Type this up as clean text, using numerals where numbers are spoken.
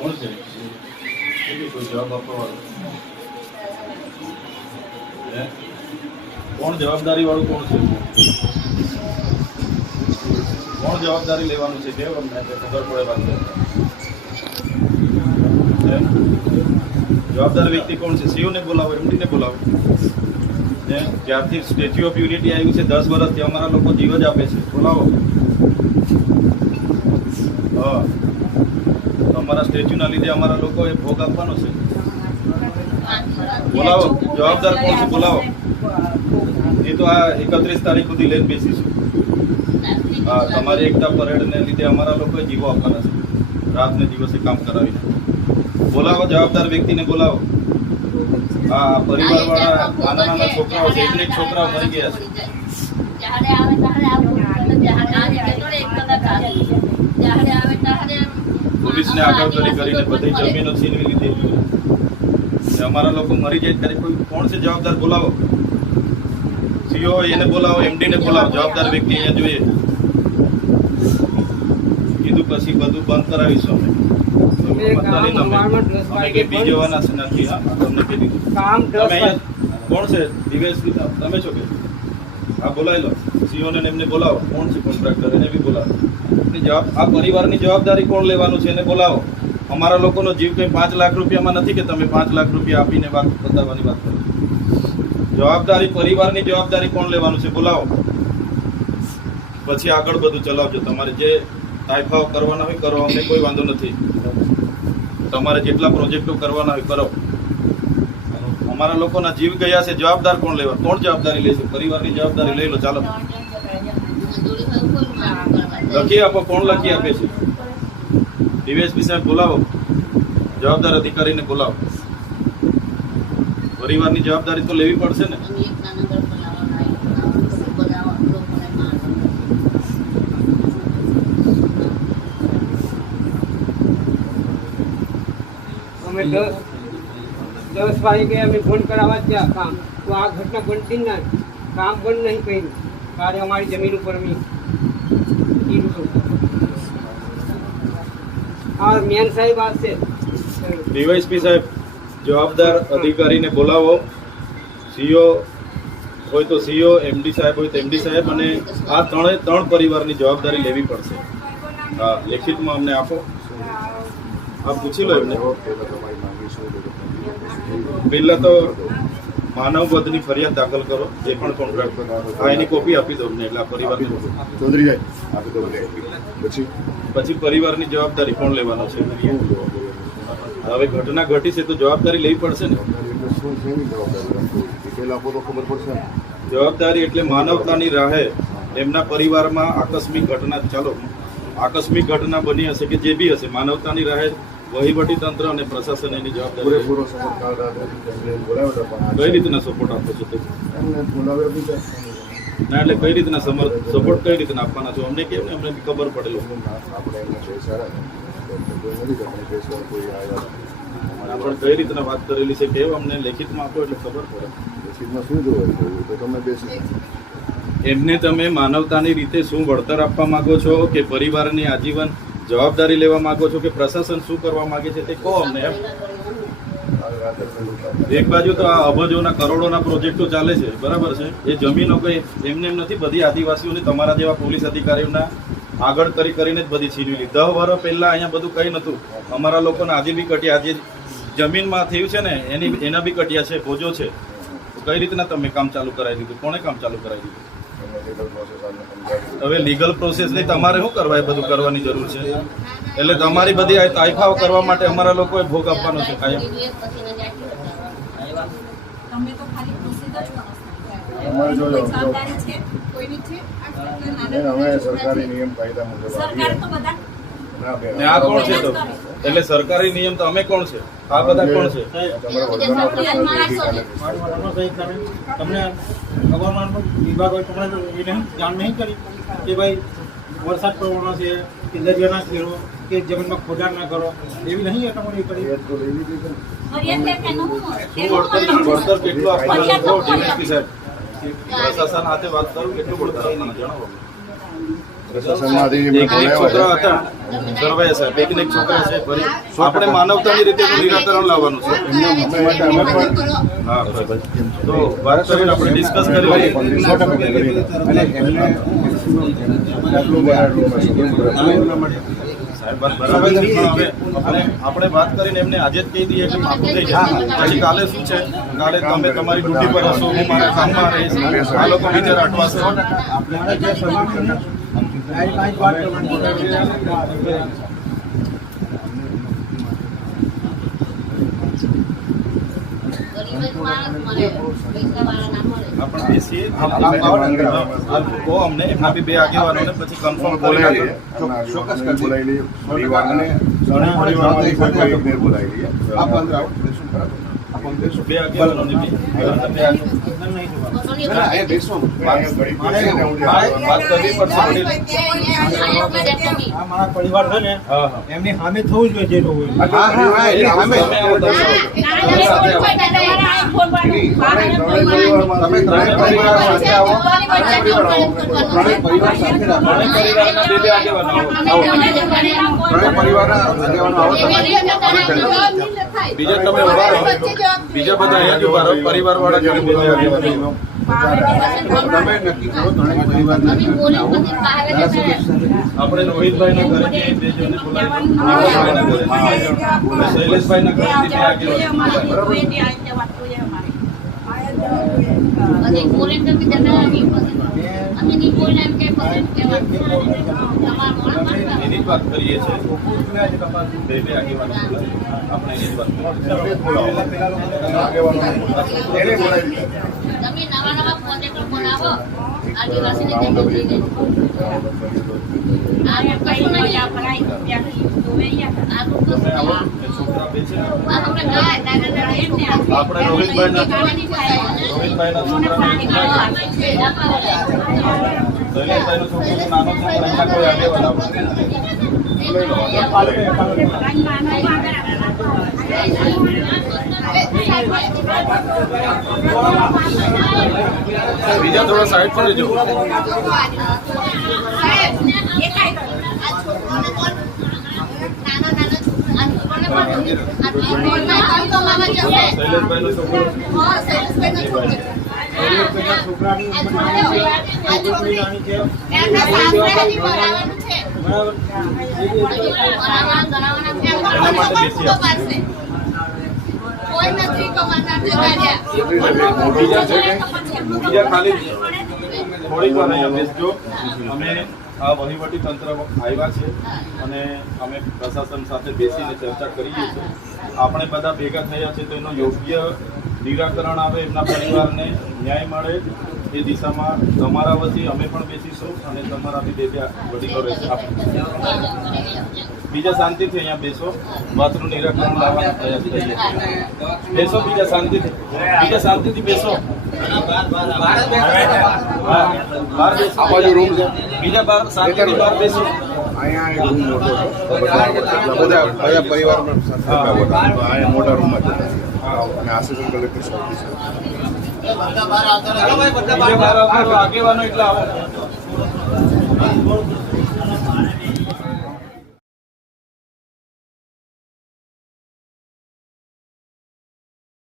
કોણ છે? કોઈ જવાબ આપવા વાળું કોણ? જવાબદારી વાળું કોણ છે? કોણ જવાબદારી લેવાનું છે? કેવું અમને ખબર પડે વાત જવાબદાર વ્યક્તિ કોણ છે? સીઓને બોલાવો, એમડીને બોલાવો. જ્યારથી સ્ટેચ્યુ ઓફ યુનિટી આવ્યું છે 10 વર્ષથી અમારા લોકો જીવ જ આપે છે. બોલાવો. હા, અમારા સ્ટેચ્યુના લીધે અમારા લોકોએ ભોગ આપવાનો છે. બોલાવો. જવાબદાર કોણ છે? બોલાવો. એ તો આ 31 તારીખ સુધી લઈને બેસીશું. હા, તમારી એકતા પરેડને લીધે અમારા લોકોએ જીવો આપવાના છે. રાતને દિવસે કામ કરાવીને બોલાવો. જવાબદાર વ્યક્તિને બોલાવો. હા, પરિવાર વાળા નાના નાના છોકરાઓ છે, એક છોકરાઓ મરી ગયા છે. પોલીસને આગળ કરીને બધી જમીનો છીનવી લીધી. અમારા લોકો મરી જાય ત્યારે કોઈ કોણ છે જવાબદાર? બોલાવો. સીઓ એને બોલાવો, એમડીને બોલાવો. જવાબદાર વ્યક્તિ અહીંયા જોઈએ. કીધું પછી બધું બંધ કરાવીશું અમે. બી જવાના નથી. તમને કીધું કોણ છે? ડીવાયએસપી તમે છો કે? હા, બોલાવી લો. સીઓને એમને બોલાવો. કોણ છે કોન્ટ્રાક્ટર? એને બી બોલાવો. આ પરિવારની જવાબદારી કોણ લેવાનું છે એને બોલાવો. અમારા લોકોનો જીવ કંઈ 5 લાખ રૂપિયામાં નથી કે તમે 5 લાખ રૂપિયા આપીને વાત બતાવવાની વાત કરો. જવાબદારી પરિવારની જવાબદારી કોણ લેવાનું છે? બોલાવો. પછી આગળ બધું ચલાવજો. તમારે જે તાઇફાઓ કરવાના હોય કરો, અમને કોઈ વાંધો નથી. તમારે જેટલા પ્રોજેક્ટો કરવાના હોય કરો. અમારા લોકોના જીવ ગયા છે. જવાબદાર કોણ લેવા? કોણ જવાબદારી લેશે? પરિવારની જવાબદારી લઈ લો. ચાલો લખી આપો. કોણ લખી આપે છે? ડીવાયએસપી સાહેબ બોલાવો. જવાબદાર અધિકારીને બોલાવો. પરિવારની જવાબદારી તો લેવી પડશે ને. અમે 10 વાગે અમે ફોન કરાવવા ગયા કામ, તો આ ઘટના બનતી જ ના. કામ બંધ નહીં કર્યું. ત્યારે અમારી જમીન ઉપર અમે હા મેન સાહેબ આવશે. ડીવાયએસપી સાહેબ જવાબદાર અધિકારીને બોલાવો. સીઓ હોય તો સીઓ, એમડી સાહેબ હોય તો એમડી સાહેબ, અને આ ત્રણ પરિવારની જવાબદારી લેવી પડશે. હા, લેખિતમાં અમને આપો. આપ પૂછી લો એમને. પહેલા તો માનવ વધની ફરિયાદ દાખલ કરો. જે પણ કોન્ટ્રાક્ટ હા એની કોપી આપી દો અમને. એટલે આ પરિવારને ચૌધરી જાય આપી દો. પછી પરિવારની જવાબદારી કોણ લેવાનો છે? હવે ઘટના ઘટી છે તો જવાબદારી લેવી પડશે ને. જવાબદારી એટલે માનવતાની રાહે એમના પરિવારમાં આકસ્મિક ઘટના, ચાલો આકસ્મિક ઘટના બની હશે કે જે બી હશે, માનવતાની રાહે વહીવટી તંત્ર અને પ્રશાસન એની જવાબદારી. કઈ રીતના સપોર્ટ આપો છો? ના એટલે કઈ રીતના સપોર્ટ કઈ રીતના આપવાના છો? અમને કેમ ને અમને ખબર પડેલો. આપણે કઈ રીતના વાત કરેલી છે કેવું અમને લેખિતમાં આપો એટલે ખબર પડે. એમને તમે માનવતાની રીતે શું વળતર આપવા માંગો છો, કે પરિવારની આજીવન જવાબદારી લેવા માંગો છો, કે પ્રશાસન શું કરવા માંગે છે તે કહો અમને. એમ એક બાજુ તો આ અબજોના કરોડોના પ્રોજેક્ટો ચાલે છે, બરાબર છે. એ જમીનો કઈ એમને એમ નથી. બધી આદિવાસીઓની તમારા જેવા પોલીસ અધિકારીઓના આગળ કરીને જ બધી છીનવી લીધી. 10 વર્ષ પહેલા અહીંયા બધું કંઈ નહોતું. અમારા લોકોને આજે બી કટ્યા, આજે જમીનમાં થયું છે ને એના બી કટ્યા છે, ભોજો છે. કઈ રીતના તમે કામ ચાલુ કરાવી દીધું? કોણે કામ ચાલુ કરાવી દીધું? હવે લીગલ પ્રોસેસ નહીં, તમારે શું કરવા? એ બધું કરવાની જરૂર છે. એટલે તમારી બધી આ તાઇફાઓ કરવા માટે અમારા લોકોએ ભોગ આપવાનો છે કાયમ. સરકારી નિયમ કાયદા મુજબ આ કોણ છે તો? એટલે સરકારી નિયમ તો અમે કોણ છે? આ બધા કોણ છે? તમને હવામાન વિભાગ હોય તમને એને જાણ નહીં કરી કે ભાઈ વરસાદ પડવાનો છે, કે દરિયા ના ખેડો, કે જમીનમાં ખોદાણ ના કરો, એવી નહીં તમારી કરી. વળતર કેટલું આપવાનું? પ્રશાસન સાથે વાત કરું કેટલું વળતર આપવાનું જણાવો. પ્રશાસનમાંથી એમને એક છોકરા હતા સરવૈયા સાહેબ, એક ને એક છોકરા છે ફરી. આપણે માનવતાની રીતે એનું નિરાકરણ લાવવાનું છે. હા બરાબર. તો વાત કરીને આપણે ડિસ્કસ કરી લઈએ. અને એમને આટલું બનાવેલું સાહેબ વાત બરાબર છે, પણ હવે અને આપણે વાત કરીને એમને આજે જ કહી દઈએ કે પાકું થઈ જાય. પછી કાલે શું છે, કાલે તમે તમારી ડ્યુટી પર હશો, હું મારા કામમાં રહીશ, આ લોકો બીજા અટવાશે. આપણે જે સલાહ આ કાંઈ વાત કરવાની. આપણે બેસીએ, કહો અમને, એમના બી બે આગેવાનોને પછી કન્ફર્મ કરી બોલાવી લઈએ. લઈએ, બોલાવી લઈએ પરિવારને પરિવારમાંથી કોઈ કોઈ એકને બોલાવી લઈએ. બે આગેવાનોને બી બે વાત કરવી પડશે. આ મારા પરિવાર છે ને હા હા એમની સામે થવું જોઈએ જે થવું હોય. તમે આવો, તમે આવો. તમે ત્રણેય પરિવાર સાથે આવો. ત્રણેય પરિવારના બે આગેવાનો આવો. ત્રણેય પરિવારના આગેવાનો આવો. બીજા તમે ઉભા રહો, બીજા બધા અહીંયા જ ઉભા રહો, પરિવાર વાળા જોડે બે આગેવાનો. તમે નક્કી કરો ત્રણેય પરિવારના આપણે રોહિતભાઈના ઘરેથી બે જણને બોલાવી, નિવાસભાઈના ઘરેથી બે જણ, અને શૈલેષભાઈના ઘરેથી બે આગેવાનો. એની જ વાત કરીએ છીએ. બે બે આગેવાનો બોલાવી. આપણે એની જ વાત કરીએ. આગેવાનો એને બોલાવી દીધા. તમે નવા નવા પ્રોજેક્ટો બનાવો આદિવાસીને ત્યાં લઈને આ કશું નહીં આપણાય ત્યાંથી આ તમે આવો, એ છોકરા બે છે. આપણે ગાય દાદા એમને આપણે રોહિતભાઈના છોકરા, શૈલેષભાઈનો છોકરો નાનો છે, પણ એના કોઈ આગેવાન આવશે. બીજા થોડા સાઈડ પર રહેજો. શૈલેષભાઈનો છોકરો છોકરાની ઉંમર નાની છે, છોકરી નાની છે. બરાબર. એના માટે બેસી આપો. બીજા છે કે બીજા ખાલી થોડીક વાર અહીંયા બેસજો. અમે આ વહીવટી તંત્ર આવ્યા છે અને અમે પ્રશાસન સાથે બેસીને ચર્ચા કરીએ છીએ. આપણે બધા ભેગા થયા છે તો એનો યોગ્ય નિરાકરણ આવે, એમના પરિવારને ન્યાય મળે એ દિશામાં તમારા વતી અમે પણ બેસીશું અને તમારાથી બે બે વડીલો રહેશે. બીજા શાંતિથી અહીંયા બેસો, વાતનું નિરાકરણ લાવવાનો પ્રયાસ કરીએ. બેસો બીજા શાંતિથી, બીજા શાંતિથી બેસો. હા, બહાર બેસો. આ બાજુ રૂમ છે. બીજા બહાર શાંતિથી બહાર બેસો. અહીંયા એક રૂમ મોટો હતો. બધા પરિવારમાં સાથે હતા. તો અહીંયા મોટા રૂમમાં જતા અને આસિસ્ટન્ટ કલેક્ટર સાહેબ બીજા બહાર આવતા આગેવાનો એટલે આવો.